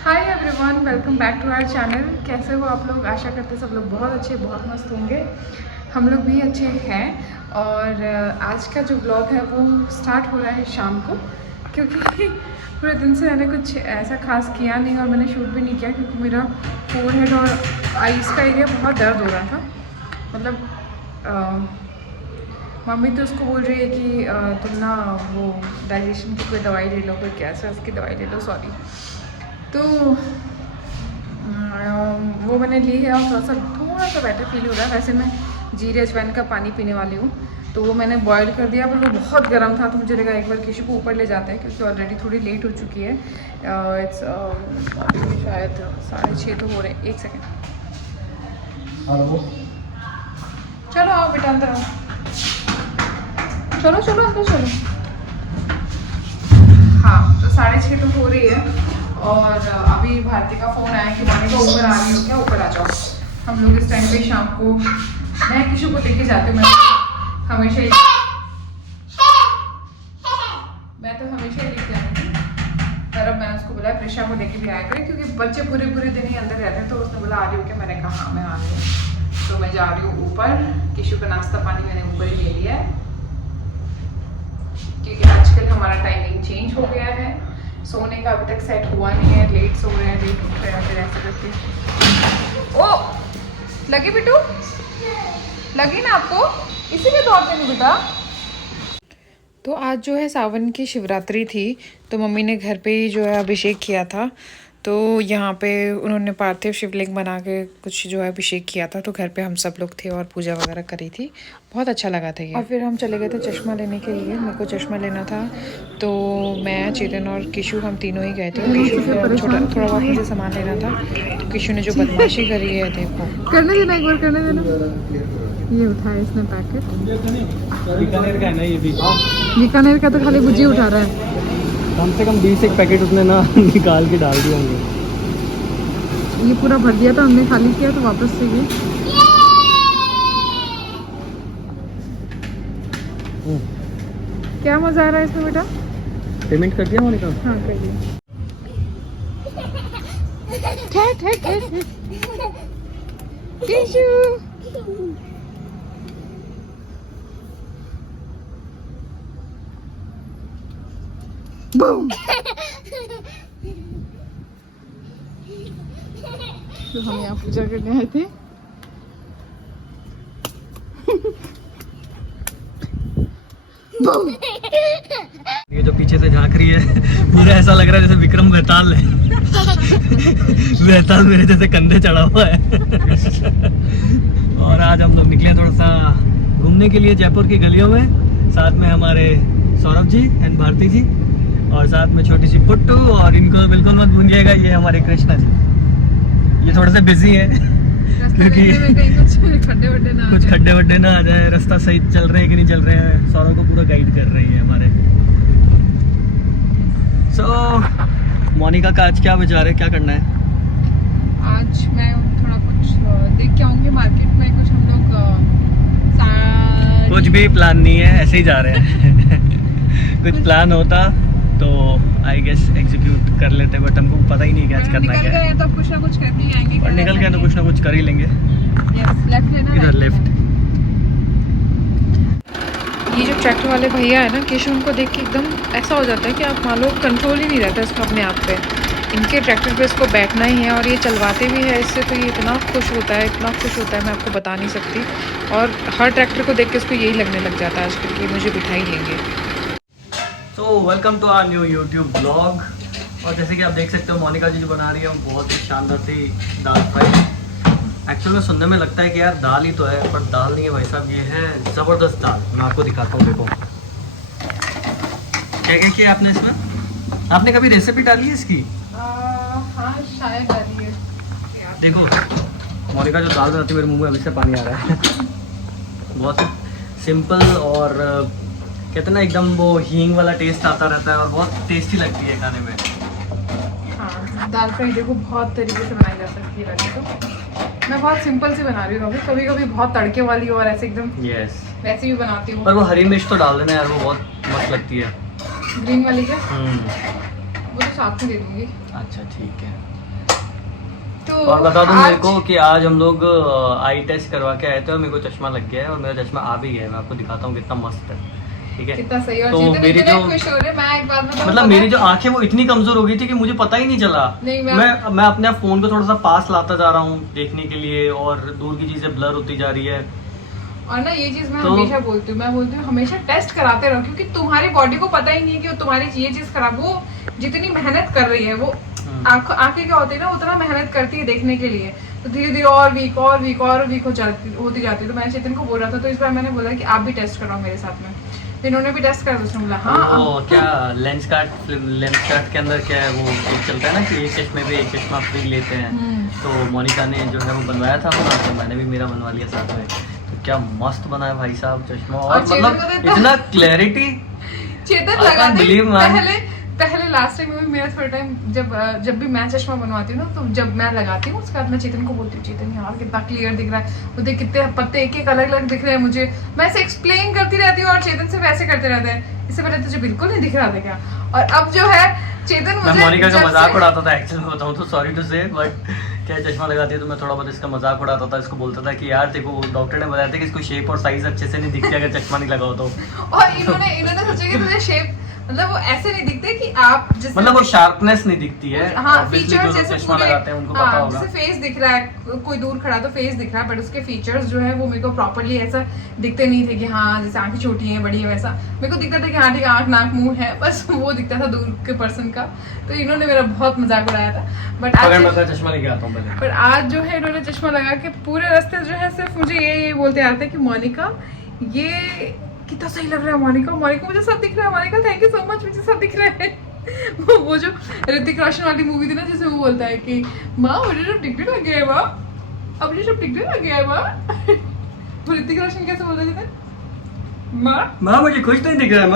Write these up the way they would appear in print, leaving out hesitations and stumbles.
Hi everyone, welcome back to our channel. कैसे हो आप लोग? आशा करते सब लोग बहुत अच्छे, बहुत मस्त होंगे। हम लोग भी अच्छे हैं। और आज का जो ब्लॉग है वो स्टार्ट हो रहा है शाम को, क्योंकि पूरे दिन से मैंने कुछ ऐसा खास किया नहीं और मैंने शूट भी नहीं किया, क्योंकि मेरा फोरहेड और आईज़ का एरिया बहुत दर्द हो रहा था। मतलब मम्मी तो उसको बोल रही है कि तुम ना वो डाइजेशन की कोई दवाई ले लो, कोई कैंसर की दवाई ले लो, सॉरी। तो वो मैंने ली है और थोड़ा सा बेटर फील हो रहा है। वैसे मैं जीरे अजवाइन का पानी पीने वाली हूँ, तो वो मैंने बॉईल कर दिया, पर वो बहुत गर्म था, तो मुझे लगा एक बार किसी को ऊपर ले जाते हैं, क्योंकि ऑलरेडी थोड़ी लेट हो चुकी है। इट्स शायद 6:30 तो हो रहे हैं। एक सेकेंड, चलो आओ बेटा अंदर आओ, चलो चलो अंदर चलो। हाँ, तो 6:30 तो हो रही है। और अभी भारती का फ़ोन आया कि मम्मी का ऊपर आ रही हो क्या, ऊपर आ जाओ। हम लोग इस टाइम पे शाम को, मैं किसी को लेके जाती हूँ, मैं तो हमेशा ही लेके आती हूँ। पर अब मैंने उसको बोला प्रिशा को लेके भी आया करें, क्योंकि बच्चे पूरे दिन ही अंदर रहते हैं। तो उसने बोला आ रही हो क्या, मैंने कहा हाँ मैं आ रही हूँ। तो मैं जा रही हूँ ऊपर। किशु का नाश्ता पानी मैंने ऊपर ही ले लिया है, क्योंकि आजकल हमारा टाइमिंग चेंज हो गया है। सोने का अभी तक सेट हुआ नहीं है, लेट सो रहे हैं, लेट उठ रहे हैं, फिर ऐसे करके। ओ लगी बिटू, लगी ना आपको? इसीलिए दौड़ते नहीं बेटा। तो आज जो है सावन की शिवरात्रि थी, तो मम्मी ने घर पे ही जो है अभिषेक किया था। तो यहाँ पे उन्होंने पार्थिव शिवलिंग बना के कुछ जो है अभिषेक किया था, तो घर पे हम सब लोग थे और पूजा वगैरह करी थी। बहुत अच्छा लगा था ये। और फिर हम चले गए थे चश्मा लेने के लिए। मेरे को चश्मा लेना था, तो मैं, चेतन और किशु हम तीनों ही गए थे। किशु को थोड़ा बहुत मुझे सामान लेना था, तो किशु ने जो बदमाशी करी है देखो। करने देना, एक बार करने देना। ये उठाया इसने पैकेट, बीकानेर का है ना ये भी। बीकानेर का तो खाली भुजी उठा रहा है। कम से कम 20 एक पैकेट उसने ना निकाल के डाल दिए होंगे। ये पूरा भर दिया था हमने, खाली किया तो वापस से ये। क्या मजा आ रहा है इसमें बेटा? पेमेंट कर दिया मोनिका? हाँ कर दिया। बूम। तो हम यहाँ पूजा करने आए थे। ये जो पीछे से झांक रही है पूरा ऐसा लग रहा है जैसे विक्रम बेताल है। बेताल मेरे जैसे कंधे चढ़ा हुआ है। और आज हम लोग निकले थोड़ा सा घूमने के लिए जयपुर की गलियों में। साथ में हमारे सौरभ जी एंड भारती जी, और साथ में छोटी सी पुट्टू, और इनको बिल्कुल मत भूलिएगा, ये हमारे कृष्णा जी। ये थोड़े से बिजी है क्योंकि कुछ खड्डे वड्डे ना आ जाए, रास्ता सही चल रहे हैं कि नहीं चल रहे हैं। सौरभ को पूरा गाइड कर रही है हमारे। मोनिका का आज क्या विचार है, क्या करना है? आज मैं थोड़ा कुछ देख के आऊंगी मार्केट में। कुछ हम लोग कुछ भी प्लान नहीं है, ऐसे ही जा रहे हैं। कुछ प्लान होता तो आई गेस एग्जीक्यूट कर लेते, बट हमको पता ही नहीं कि आज करना क्या है। तो कुछ ना कुछ करके ही आएंगे, और निकल गए तो कुछ ना कुछ कर ही लेंगे। लेफ्ट लेना, इधर लेफ्ट। ये जो ट्रैक्टर वाले भैया है ना, किशु उनको देख के एकदम ऐसा हो जाता है कि आप मान लो कंट्रोल ही नहीं रहता इसको अपने आप पे। इनके ट्रैक्टर पे इसको बैठना ही है, और ये चलवाते भी है इससे, तो ये इतना खुश होता है, इतना खुश होता है, मैं आपको बता नहीं सकती। और हर ट्रैक्टर को देख के इसको यही लगने लग जाता है आजकल कि मुझे बिठा ही लेंगे। तो welcome to our new YouTube blog. और जैसे कि आप देख सकते हो मोनिका जी जो बना रही है वो बहुत ही शानदार सी दाल फ्राई। एक्चुअल में सुनने में लगता है कि यार दाल ही तो है, पर दाल नहीं है भाई साहब, ये है ज़बरदस्त दाल। मैं आपको दिखाता हूँ, देखो क्या क्या किया आपने इसमें। आपने कभी रेसिपी डाली है इसकी? हाँ शायद डाली है। देखो मोनिका जो दाल बनाती है, मेरे मुंह में अभी से पानी आ रहा है। बहुत सिंपल, और कहते हैं ना एकदम वो हींग वाला टेस्ट आता रहता है, और बहुत टेस्टी लगती है खाने में। हाँ, दाल फ्राई देखो बहुत तरीके से बनाई जा सकती है। वैसे तो मैं बहुत सिंपल से बना रही हूँ, कभी कभी बहुत तड़के वाली और ऐसे एकदम वैसे भी बनाती हूँ। पर वो हरी मिर्च तो डाल देना यार, वो बहुत मस्त लगती है। ग्रीन वाली क्या? वो तो साथ में दे दूंगी। अच्छा ठीक है। तो और बता दूं मेरे आज को कि आज हम लोग आई टेस्ट करवा के आए थे और मेरे को चश्मा लग गया है और मेरा चश्मा आ भी गया है। मैं आपको दिखाता हूँ कितना मस्त है, ठीक है। कितना सही। और तो चेतन मेरी इतने जो खुश हो रहे, मैं एक बात बताऊं, मतलब पता मेरी है? जो आंखें वो इतनी कमजोर हो गई थी कि मुझे पता ही नहीं चला। नहीं, मैं अपने आप फोन को थोड़ा सा पास लाता जा रहा हूँ देखने के लिए और दूर की चीजें ब्लर होती जा रही है। और ना ये चीज मैं तो- हमेशा बोलती हूँ, मैं बोलती हूँ हमेशा टेस्ट कराते रहो, क्योंकि तुम्हारी बॉडी को पता ही नहीं है कि तुम्हारी ये चीज खराब, वो जितनी मेहनत कर रही है वो आंखें क्या होती है ना, उतना मेहनत करती है देखने के लिए, तो धीरे धीरे और वीक और वीक और वीक होती जाती है। तो मैं चेतन को बोल रहा था, तो इस बार मैंने बोला कि आप भी टेस्ट कराओ मेरे साथ में। तो इन्होंने भी टेस्ट करा, उसने बोला हाँ। वो क्या लेंस कार्ट के अंदर क्या है वो एक चलता है ना कि एक चश्मे पे एक चश्मा फ्री लेते हैं। तो मोनिका ने जो है वो बनवाया था अपना, तो मैंने भी मेरा बनवा लिया साथ में। तो क्या मस्त बना है भाई साहब चश्मा, और मतलब इतना clarity. Chetan I can't believe, man. पहले लास्ट टाइम में मेरा थोड़ा टाइम जब भी मैं चश्मा बनवाती हूँ ना, तो जब मैं लगाती हूँ उसके बाद मैं चेतन को बोलती हूँ, चेतन यार कितना क्लियर दिख रहा है, वो देख कितने पत्ते एक एक अलग अलग दिख रहे हैं मुझे। मैं ऐसे एक्सप्लेन करती रहती हूँ और चेतन से वैसे करते रहते हैं, इससे पहले तुझे बिल्कुल नहीं दिख रहा था क्या। और अब जो है चेतन मैं मुझे मोनिका का जब मजाक से- उड़ाता था एक्चुअली में बताऊँ तो, सॉरी टू से, बट क्या चश्मा लगाती है तो मैं थोड़ा बहुत इसका मजाक उड़ाता था। इसको बोलता था कि यार देखो डॉक्टर ने बताया था कि इसको शेप और साइज अच्छे से नहीं दिखती अगर चश्मा नहीं लगाओ तो। और इन्होंने सोचा कि तुझे शेप मतलब वो ऐसे नहीं दिखते कि आप जैसे मतलब वो शार्पनेस नहीं दिखती है। हाँ, Obviously फीचर्स जो लोग जैसे चश्मा पूरे, लगाते हैं उनको हाँ, पता होगा। जैसे फेस दिख रहा है, कोई दूर खड़ा तो फेस दिख रहा है, बट उसके फीचर्स जो है वो मेरे को प्रॉपर्ली ऐसा दिखते नहीं थे कि हाँ जैसे आंखें छोटी हैं बड़ी है वैसा। मेरे को दिखता था कि हाँ ठीक है आंख नाक मुंह है, बस वो दिखता था दूर के पर्सन का। तो इन्होंने मेरा बहुत मजाक उड़ाया था। बट अगर मैं आज अपना चश्मा लेके आता हूँ पहले। पर आज जो है इन्होंने चश्मा लगा के पूरे रास्ते जो है सिर्फ मुझे ये बोलते आते हैं कि मोनिका ये कितना सही लग रहा है, मोनिका मुझे सब दिख रहा है, Monika thank you so much, मुझे सब दिख रहा है। वो जो ऋतिक रोशन वाली मूवी थी ना, जिसमें वो बोलता है कि माँ मुझे सब टिकटे लग गया है माँ, अब मुझे सब टिकटे लग गया है माँ। वो ऋतिक रोशन कैसे बोलता है माँ मुझे कुछ नहीं दिख रहा है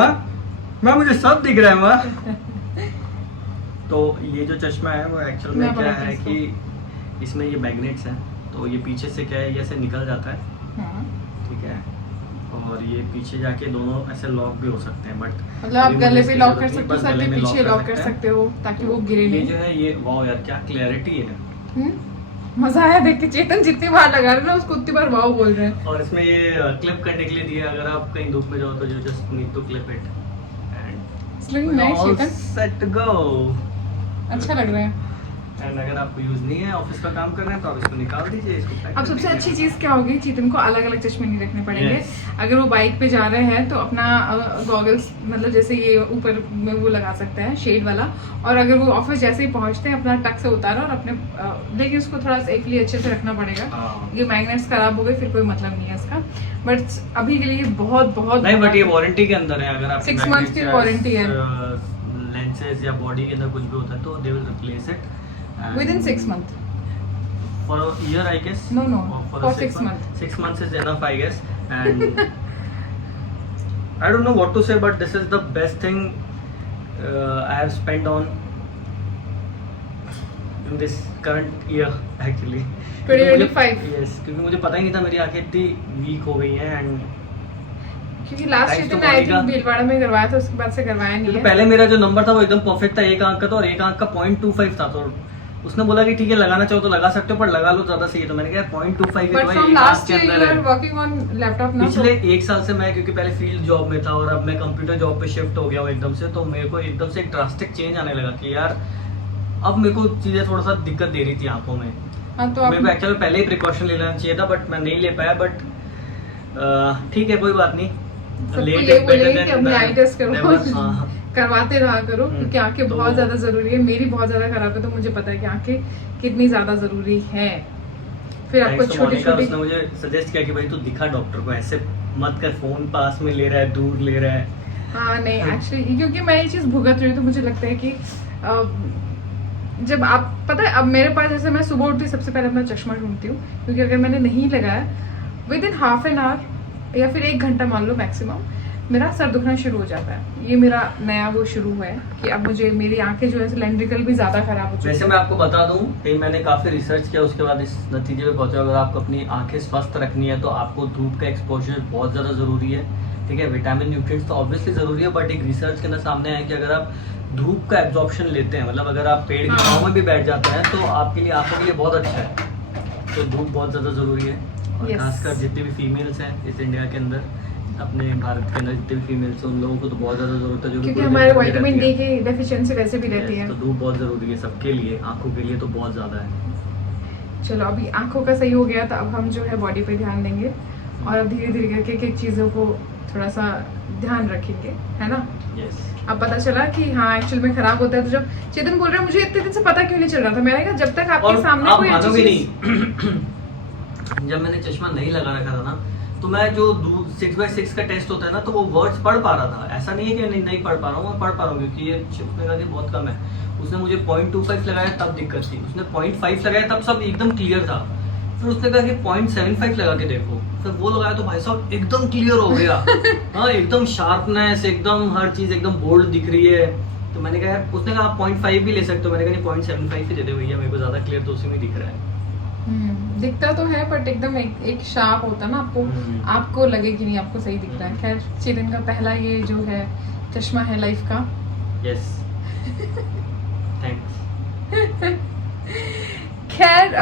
माँ मुझे सब दिख रहा है माँ। तो ये जो चश्मा है वो एक्चुअल में मैं क्या बताती है हूँ कि इसमें ये मैग्नेट्स हैं, तो ये पीछे से क्या है ये ऐसे निकल जाता है, हाँ। ठीक है। और ये पीछे जाके दोनों ऐसे लॉक भी हो सकते हैं, बट मतलब आप गले पे लॉक कर सकते हो, बस सर गले के में पीछे लॉक कर हैं। सकते हो ताकि वो गिरे ये नहीं। जो है ये वाओ यार क्या क्लैरिटी है। मजा आया देख के। चेतन जितनी बार लगा रहे ना उसको उतनी बार वाओ बोल रहे हैं। और इसमें ये क्लिप करने के लिए दिया है, अगर आप कहीं धूप में जाओ तो you just need to clip it इसलिए एंड नाइस ऑल चेतन, सेट टू गो। अच्छा लग रहा है। एंड अगर आपको यूज नहीं है, ऑफिस का काम कर रहे हैं तो आप इसको निकाल दीजिए, इसको पैक अब कर सबसे दीजिए। अच्छी चीज क्या होगी, चेतन को अलग अलग चश्मे नहीं रखने पड़ेंगे। Yes. अगर वो बाइक पे जा रहे हैं तो अपना गॉगल्स मतलब जैसे ये ऊपर में वो लगा सकते हैं शेड वाला, और अगर वो ऑफिस जैसे ही पहुंचते हैं अपना टक से उतारा और अपने देखिए उसको थोड़ा सेफली अच्छे से रखना पड़ेगा। हाँ। ये मैग्नेट्स खराब हो गए फिर कोई मतलब नहीं है इसका, बट अभी के लिए बहुत बहुत नहीं, बट ये वारंटी के अंदर है। अगर आप 6 months की वारंटी है। लेंसेज या बॉडी के अंदर कुछ भी होता है तो they will replace it within 6 months. for a year I guess. No, Or for 6 months. 6 months is enough I guess, and I don't know what to say, but this is the best thing I have spent on in this current year actually. 2025. Yes, क्योंकि मुझे पता ही नहीं था मेरी आंखें इतनी week हो गई हैं। एंड क्योंकि last Thanks to Chetan I Monica. Think Bhilwara में करवाया था, उसके बाद से करवाया नहीं है। पहले मेरा जो नंबर था वो एकदम परफेक्ट था, एक आंख का था और एक आंख का 0.25 था, तो उसने बोला कि ठीक है लगाना चाहो तो लगा सकते हो पर लगा लो ज्यादा सही है। तो मैंने कहा 0.25 but from last year you are working on laptop ना, पिछले एक साल से मैं, क्योंकि पहले फील्ड जॉब में था और अब मैं कंप्यूटर जॉब पे शिफ्ट हो गया हूँ एकदम से, तो मेरे को एकदम से एक ड्रास्टिक चेंज आने लगा कि यार अब मेरे को चीजें थोड़ा सा दिक्कत दे रही थी आंखों में। हाँ तो मेरे को एक्चुअली पहले ही प्रिकॉशन ले लेना चाहिए था बट मैं नहीं ले पाया, बट ठीक है कोई बात नहीं। सबको Late ये is better बोलेंगे than कि अपनी आई टेस्ट करो, never, हाँ। करवाते रहा करो, क्योंकि आंखें तो- बहुत ज्यादा जरूरी है। मेरी बहुत ज्यादा खराब है तो मुझे पता है कि आंखें कितनी ज्यादा जरूरी है। फिर आपको Thanks to छोटी Monica, छोटी उसने मुझे सजेस्ट किया कि भाई तू दिखा डॉक्टर को, ऐसे मत कर, फोन पास में ले रहा है दूर ले रहा है। हाँ नहीं एक्चुअली क्योंकि मैं ये चीज भुगत रही हूँ तो मुझे लगता है कि जब आप पता है अब मेरे पास जैसे मैं सुबह उठती सबसे पहले अपना चश्मा ढूंढती हूँ, क्योंकि अगर मैंने नहीं लगाया with in half an hour या फिर 1 घंटा मान लो मैक्सिमम मेरा सर दुखना शुरू हो जाता है। ये मेरा नया वो शुरू हुआ है कि अब मुझे मेरी आंखें जो है सिलेंड्रिकल भी ज्यादा खराब हो चुकी वैसे मैं आपको बता दूं कि मैंने काफी रिसर्च किया, उसके बाद इस नतीजे पे पहुंचा अगर आपको अपनी आंखें स्वस्थ रखनी है तो आपको धूप का एक्सपोजर बहुत ज़्यादा ज़रूरी है। ठीक है, विटामिन न्यूट्रिएंट्स तो ऑब्वियसली ज़रूरी है, बट एक रिसर्च के अंदर सामने आया कि अगर आप धूप का एब्जॉर्प्शन लेते हैं, मतलब अगर आप पेड़ की हाँ। छांव में भी बैठ जाते हैं तो आपके लिए, आंखों के लिए बहुत अच्छा है। तो धूप बहुत ज़्यादा ज़रूरी है, और Yes. खासकर जितने भी फीमेल्स हैं इस इंडिया के अंदर, अपने भारत के अंदर जितने भी फीमेल्स हैं उन लोगों को तो बहुत ज़्यादा ज़रूरत है, जो कि क्योंकि पूरे हमारे दिन में विटामिन रहती डी है। की डेफिशिएंसी वैसे भी रहती है। तो धूप बहुत ज़रूरी है सबके लिए, आंखों के लिए तो बहुत ज़्यादा है। चलो अभी आंखों का सही हो गया, तो अब हम जो है बॉडी पे ध्यान देंगे और अब धीरे धीरे करके एक एक चीज़ों को थोड़ा सा ध्यान रखेंगे, है ना। यस। अब पता चला कि हाँ एक्चुअल में खराब होता है। तो जब चेतन बोल रहा है मुझे इतने दिन से पता क्यों नहीं चल रहा था, मैंने कहा जब तक और आपके सामने आप कोई अच्छी मानोगे चीज़- नहीं, जब मैंने चश्मा नहीं लगा रखा था ना, तो मैं जो 6x6 का टेस्ट होता है ना, तो वो वर्ड्स पढ़ पा रहा था। ऐसा नहीं है कि नहीं पढ़ पा रहा हूँ, मैं पढ़ पा रहा हूँ, क्योंकि ये उसने कहा कि बहुत कम है। उसने मुझे 0.25 लगाया तब दिक्कत थी, उसने 0.5 लगाया तब सब एकदम क्लियर था। फिर उसने कहा कि 0.75 लगा के देखो, फिर वो लगाया तो भाई साहब एकदम क्लियर हो गया। हाँ, एकदम शार्पनेस, एकदम हर चीज एकदम बोल्ड दिख रही है। तो मैंने कहा यार, उसने कहा आप 0.5 भी ले सकते हो, मैंने कहा नहीं 0.75 ही दे दे भैया, मेरे को ज्यादा क्लियर तो उसी में दिख रहा है। दिखता तो है बट एकदम एक शार्प होता ना, आपको लगे कि नहीं आपको सही दिख रहा है। खैर चेतन का पहला ये जो है चश्मा है लाइफ का। Yes, thanks. खैर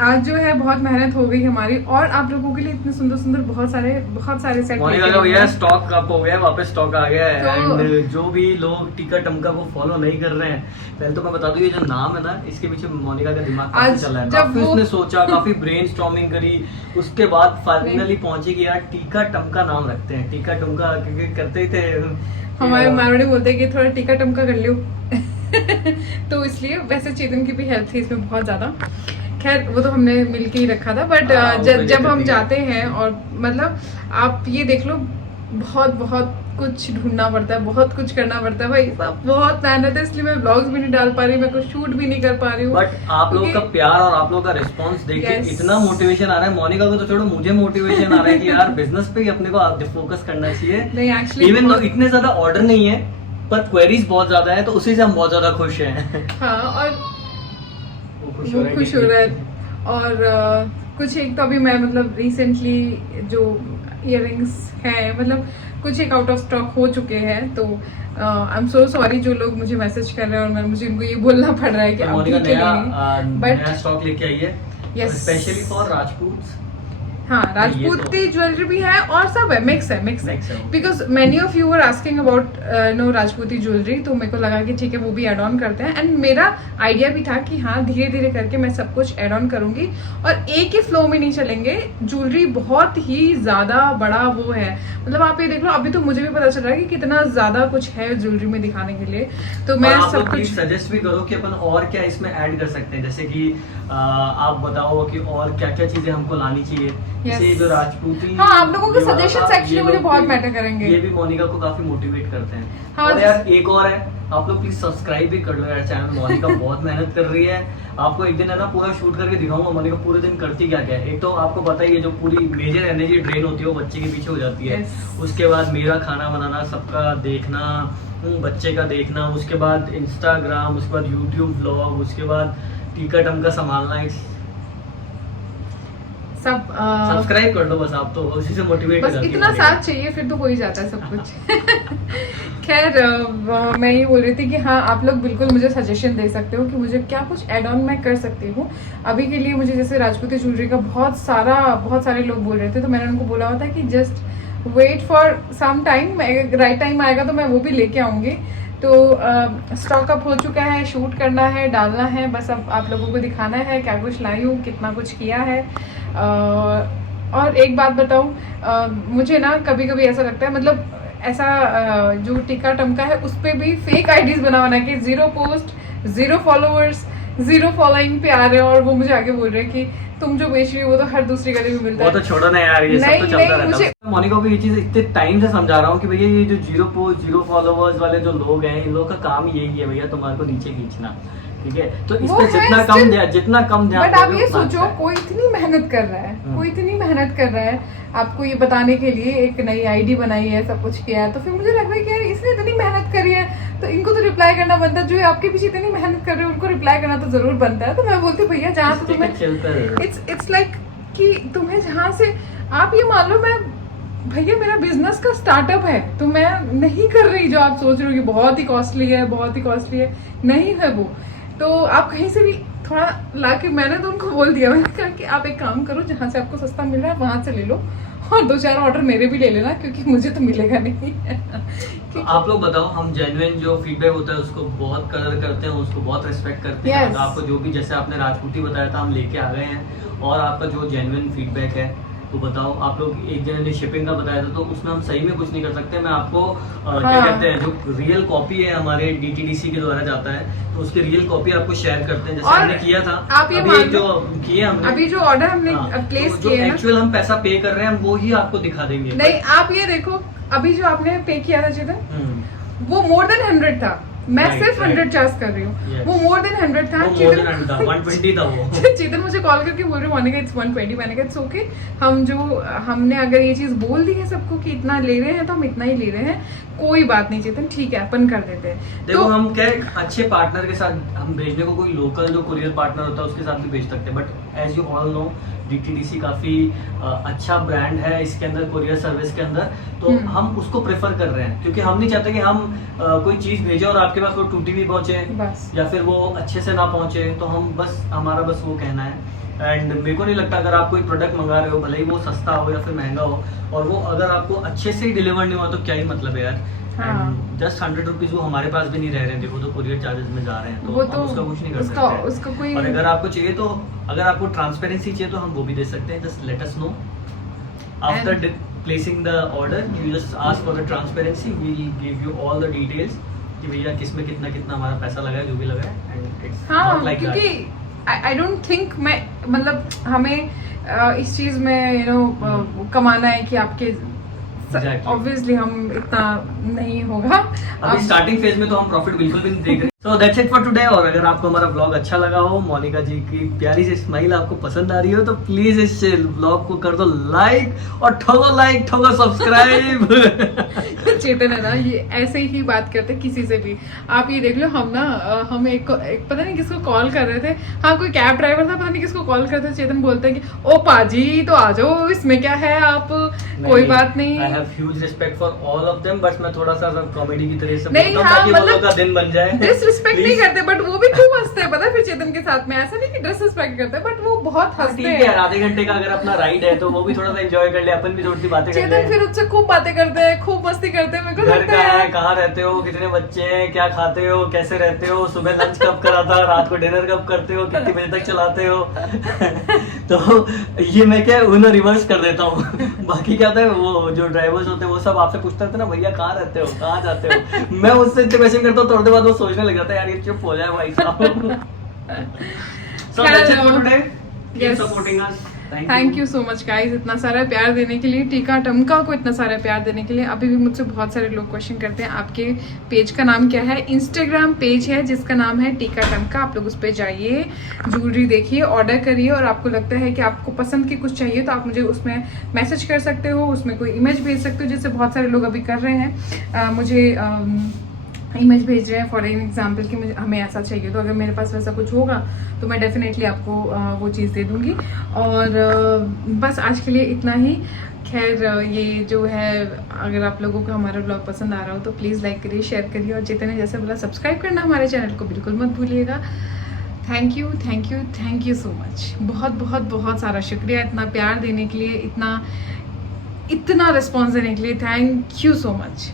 आज जो है बहुत मेहनत हो गई हमारी, और आप लोगों के लिए इतने सुंदर सुंदर बहुत सारे सेट मोनिका का भैया स्टॉक अप हो गया, वापस स्टॉक आ गया है। तो- एंड जो भी लोग टीका टमका को फॉलो नहीं कर रहे हैं, पहले तो मैं बता दूं, ये जो नाम है ना, इसके पीछे मोनिका का दिमाग काफी आज चला है, जब काफी वो- उसने सोचा, काफी ब्रेनस्टॉर्मिंग करी, उसके बाद फाइनली पहुंची कि यार टीका टमका नाम रखते हैं। टीका टमका क्योंकि करते ही थे हमारे मारवाड़ी बोलते हैं कि थोड़ा टीका टमका कर लो। तो इसलिए वैसे चेतन की भी हेल्प थी इसमें बहुत ज्यादा। खैर वो तो हमने मिलके ही रखा था, बट हाँ, वो तो जब हम दिक्कत जाते हैं और मतलब आप ये देख लो, बहुत कुछ ढूंढना पड़ता है, बहुत कुछ करना पड़ता है भाई साहब, बहुत मेहनत है। इसलिए मैं व्लॉग्स भी नहीं डाल पा रही, मैं कुछ शूट भी नहीं कर पा रही हूँ। बट आप लोगों का प्यार और आप लोगों का रिस्पांस देख के Yes. इतना मोटिवेशन आ रहा है। मोनिका को तो छोड़ो, मुझे मोटिवेशन आ रहा है कि यार बिजनेस पे ही अपने को फोकस करना चाहिए। नहीं एक्चुअली इवन दो इतने ज्यादा ऑर्डर नहीं है, पर क्वेरीज बहुत ज्यादा है, तो उसी से हम बहुत ज्यादा खुश हैं। हाँ, और वो वो खुश हो रहा है। और कुछ एक तो अभी मैं मतलब रिसेंटली जो इयररिंग्स हैं, मतलब कुछ एक आउट ऑफ स्टॉक हो चुके हैं, तो आई एम सो सॉरी जो लोग मुझे मैसेज कर रहे हैं और मुझे इनको ये बोलना पड़ रहा है कि तो अब मोनिका ठीक है नया But- स्टॉक लेके आई है, Yes. Specially for Rajput. हाँ, राजपूती ज्वेलरी भी है और सब है, मिक्स है Mix है। Because many of you are asking about no Rajputi jewellery, तो मेरे को लगा कि ठीक है वो भी एड ऑन करते हैं। एंड मेरा आइडिया भी था कि हाँ धीरे धीरे करके मैं सब कुछ एड ऑन करूंगी और एक ही फ्लो में नहीं चलेंगे। ज्वेलरी बहुत ही ज्यादा बड़ा वो है, मतलब आप ये देख लो, अभी तो मुझे भी पता चल रहा है कि कितना ज्यादा कुछ है ज्वेलरी में दिखाने के लिए। तो मैं और आप सब लोग कुछ प्लीज सजेस्ट भी करो कि अपन और क्या इसमें ऐड कर सकते हैं, जैसे कि आप बताओ कि और क्या क्या चीजें हमको लानी चाहिए। Yes. जैसे जो राजपूती, हाँ, आप लोगों के ये वाला suggestions था, actually ये मुझे लोग बहुत भी- matter करेंगे। ये भी मोनिका को काफी मोटिवेट करते हैं। हाँ, और यार एक और है, आप लोग प्लीज सब्सक्राइब भी कर लो यार चैनल। मोनिका बहुत मेहनत कर रही है। आपको एक दिन है ना पूरा शूट करके दिखाऊंगा मोनिका पूरे दिन करती क्या क्या है। एक तो आपको पता ही है, जो पूरी मेजर एनर्जी ड्रेन होती है वो बच्चे के पीछे हो जाती है। Yes. उसके बाद मेरा खाना बनाना, सबका देखना, बच्चे का देखना, उसके बाद इंस्टाग्राम, उसके बाद यूट्यूब व्लॉग, उसके बाद टीका टमका संभालना। सब सब्सक्राइब कर लो बस, आप तो उसी से मोटिवेट हो बस जाती है इतना मोनिका। साथ चाहिए, फिर तो हो ही जाता है सब कुछ। खैर मैं ये बोल रही थी कि हाँ आप लोग बिल्कुल मुझे सजेशन दे सकते हो कि मुझे क्या कुछ एड ऑन मैं कर सकती हूँ। अभी के लिए मुझे जैसे राजपूती ज्वेलरी का बहुत सारे लोग बोल रहे थे, तो मैंने उनको बोला हुआ था कि just wait for some time, right time आएगा तो मैं वो भी लेके आऊँगी। तो स्टॉक अप हो चुका है, शूट करना है, डालना है, बस अब आप लोगों को दिखाना है क्या कुछ लाई हूँ, कितना कुछ किया है। और एक बात बताऊँ, मुझे ना कभी कभी ऐसा लगता है, मतलब ऐसा जो टीका टमका है उस पर भी फेक आईडीज बना के 0 पोस्ट 0 फॉलोअर्स 0 फॉलोइंग पे आ रहे हैं, और वो मुझे आगे बोल रहे हैं कि तुम जो बेच रही हो वो तो हर दूसरी गली में मिलता वो है। तो छोड़ो ना यार, ये सब नहीं, तो चलता नहीं, रहता है। मोनिका को ये चीज इतने टाइम से समझा रहा हूँ कि भैया ये जो 0 पोस्ट 0 फॉलोवर्स वाले जो लोग हैं, इन लोगों का काम यही है भैया तुम्हारे को नीचे खींचना, ठीक है। तो इस वो पे है जितना कम ध्यान बट आप दोगे ये उतना सोचो, अच्छा है। कोई इतनी मेहनत कर रहा है, कोई इतनी मेहनत कर रहा है आपको ये बताने के लिए, एक नई आईडी बनाई है, सब कुछ किया है, तो फिर मुझे लग रहा है कि यार इसने इतनी मेहनत करी है तो इनको तो रिप्लाई करना बनता है। जो आपके पीछे इतनी मेहनत कर रहे हैं उनको रिप्लाई करना तो जरूर बनता है। तो मैं बोलती हूँ भैया जहाँ से तुम्हें चलता है। इट्स लाइक कि तुम्हें जहाँ से आप ये मान लो, मैं भैया मेरा बिजनेस का स्टार्टअप है, तो मैं नहीं कर रही जो आप सोच रहे हो कि बहुत ही कॉस्टली है, बहुत ही कॉस्टली है, नहीं है वो। तो आप कहीं से भी थोड़ा ला के, मैंने तो उनको बोल दिया, मैंने कहा कि आप एक काम करो, जहाँ से आपको सस्ता मिल रहा है वहां से ले लो, और 2-4 ऑर्डर मेरे भी ले लेना, क्योंकि मुझे तो मिलेगा नहीं। तो आप लोग बताओ, हम जेन्युइन जो फीडबैक होता है उसको बहुत कदर करते हैं, उसको बहुत रिस्पेक्ट करते हैं। Yes. तो आपको जो भी, जैसे आपने राजपूती बताया था, हम लेके आ गए हैं, और आपका जो जेन्युइन फीडबैक है तो बताओ। आप लोग एक जने ने शिपिंग का बताया था, तो उसमें हम सही में कुछ नहीं कर सकते। मैं आपको क्या हाँ। कहते हैं, जो रियल कॉपी है हमारे DTDC के द्वारा जाता है, तो उसकी रियल कॉपी आपको शेयर करते हैं, जैसे और हमने किया था। आप ये अभी मान एक जो किए हमने, अभी जो ऑर्डर हमने हाँ, प्लेस तो जो किए हैं ना, एक्चुअल हम पैसा पे कर रहे हैं, हम वो ही आपको दिखा देंगे। नहीं आप ये देखो, अभी जो आपने पे किया था चेतन, हम्म, वो मोर देन 100 था, मैं Right, सिर्फ right. 100 चार्ज कर रही हूँ। Yes. वो मोर देन 100 था। वो more than 100 था, 120 था वो। चेतन मुझे कॉल करके बोल रहे मोनिका इट्स 120, मैंने कहा इट्स ओके, हमने अगर ये चीज बोल दी है सबको कि इतना ले रहे हैं तो हम इतना ही ले रहे हैं, कोई बात नहीं चेतन, ठीक है अपन कर देते हैं। देखो तो हम क्या है, अच्छे पार्टनर के साथ हम भेजने को, कोई लोकल जो कुरियर पार्टनर होता है उसके साथ भी भेज सकते हैं, but as you all know DTDC काफ़ी अच्छा ब्रांड है इसके अंदर, कुरियर सर्विस के अंदर, तो हम उसको प्रेफर कर रहे हैं, क्योंकि हम नहीं चाहते कि हम कोई चीज़ भेजें और आपके पास वो टूटी भी पहुंचे, बस या फिर वो अच्छे से ना पहुंचे। तो हम बस, हमारा बस वो कहना है। एंड मेरे को नहीं लगता, अगर आप कोई प्रोडक्ट मंगा रहे हो, भले ही वो सस्ता हो या फिर महंगा हो, और वो अगर आपको अच्छे से ही डिलीवर नहीं हुआ, तो क्या ही मतलब है यार। हाँ। जस्ट 100 रुपीज वो हमारे पास भी नहीं रह रहे हैं, देखो तो कुरियर चार्जेस में जा रहे हैं, तो वो हम उसका कुछ नहीं कर सकते। उसका कोई, और अगर आपको चाहिए तो, अगर आपको ट्रांसपेरेंसी चाहिए तो हम वो भी दे सकते हैं। Just let us know after placing the order, you just ask for the transparency, we will give you all the details कि भैया किसमें कितना कितना हमारा पैसा लगा है, जो भी लगा है, एंड इट्स हाँ, नॉट लाइक क्योंकि आई डोंट थिंक, मैं मतलब हमें इस चीज में कमाना है कि आपके, Exactly. ऑब्वियसली हम इतना नहीं होगा अभी स्टार्टिंग फेज में, तो हम प्रॉफिट बिल्कुल भी नहीं देख रहे। So that's it for today. और अगर आपको हमारा व्लॉग अच्छा लगा हो, मोनिका जी की प्यारी सी स्माइल आपको पसंद आ रही हो, तो प्लीज इस व्लॉग को कर दो लाइक, और ठोको सब्सक्राइब। चेतन है ना, ये ऐसे ही बात करते किसी से भी। आप ये देख लो, हम ना हम एक पता नहीं किसको कॉल कर रहे थे, हाँ कोई कैब ड्राइवर था, पता नहीं किसको कॉल करते, चेतन बोलते हैं कि ओ पाजी तो आ जाओ, इसमें क्या है, आप कोई बात नहीं। I have huge respect for all of them, but मैं थोड़ा सा कॉमेडी की तरह से नहीं, बोलता हूं, हाँ, ताकि वो लोग मतलब का दिन बन जाए। डिसरिस्पेक्ट नहीं करते, बट वो भी खूब हंसते हैं, पता है, फिर चेतन के साथ में ऐसा नहीं कि डिसरिस्पेक्ट करते, बट वो बहुत हंसते ठीक है हैं। यार, आधे घंटे का अगर अपना राइड है तो वो भी थोड़ा सा एंजॉय कर ले, अपन भी थोड़ी सी बातें कर ले। चेतन फिर उससे खूब बातें करते हैं, खूब मस्ती करते हैं, मेरे को घर लगता का है, है कहाँ रहते हो, कितने बच्चे हैं, क्या खाते हो, कैसे रहते हो, सुबह लंच कब करा था, रात को डिनर कब करते हो, कितने बजे तक चलाते हो। तो ये मैं क्या उन्हें रिवर्स कर देता हूँ। बाकी क्या होता है, वो जो ड्राइवर्स होते हैं वो सब आपसे पूछते थे ना, भैया कहाँ रहते हो, कहाँ जाते हो। मैं उससे इंटरवेशन करता हूँ, थोड़ी देर बाद वो सोचने लग जाता है यार ये चुप हो जाए भाई साहब। So that's it for today. Keep Yes. supporting us. Thank you so much guys, इतना सारा प्यार देने के लिए, टीका टमका को इतना सारा प्यार देने के लिए। अभी भी मुझसे बहुत सारे लोग क्वेश्चन करते हैं आपके पेज का नाम क्या है। इंस्टाग्राम पेज है जिसका नाम है टीका टमका, आप लोग उस पर जाइए, ज्वेलरी देखिए, ऑर्डर करिए, और आपको लगता है कि आपको पसंद की कुछ चाहिए तो आप मुझे उसमें मैसेज कर सकते हो, उसमें कोई इमेज भेज सकते हो, जैसे बहुत सारे लोग अभी कर रहे हैं, मुझे इमेज भेज रहे हैं फॉर एन एग्जाम्पल कि मुझे हमें ऐसा चाहिए, तो अगर मेरे पास वैसा कुछ होगा तो मैं डेफिनेटली आपको वो चीज़ दे दूँगी। और बस आज के लिए इतना ही। खैर ये जो है, अगर आप लोगों को हमारा ब्लॉग पसंद आ रहा हो तो प्लीज़ लाइक करिए, शेयर करिए, और जितने जैसे बोला सब्सक्राइब करना हमारे चैनल को बिल्कुल मत भूलिएगा। Thank you thank you thank you so much, बहुत बहुत बहुत सारा शुक्रिया इतना प्यार देने के लिए, इतना रिस्पॉन्स देने के लिए। Thank you so much.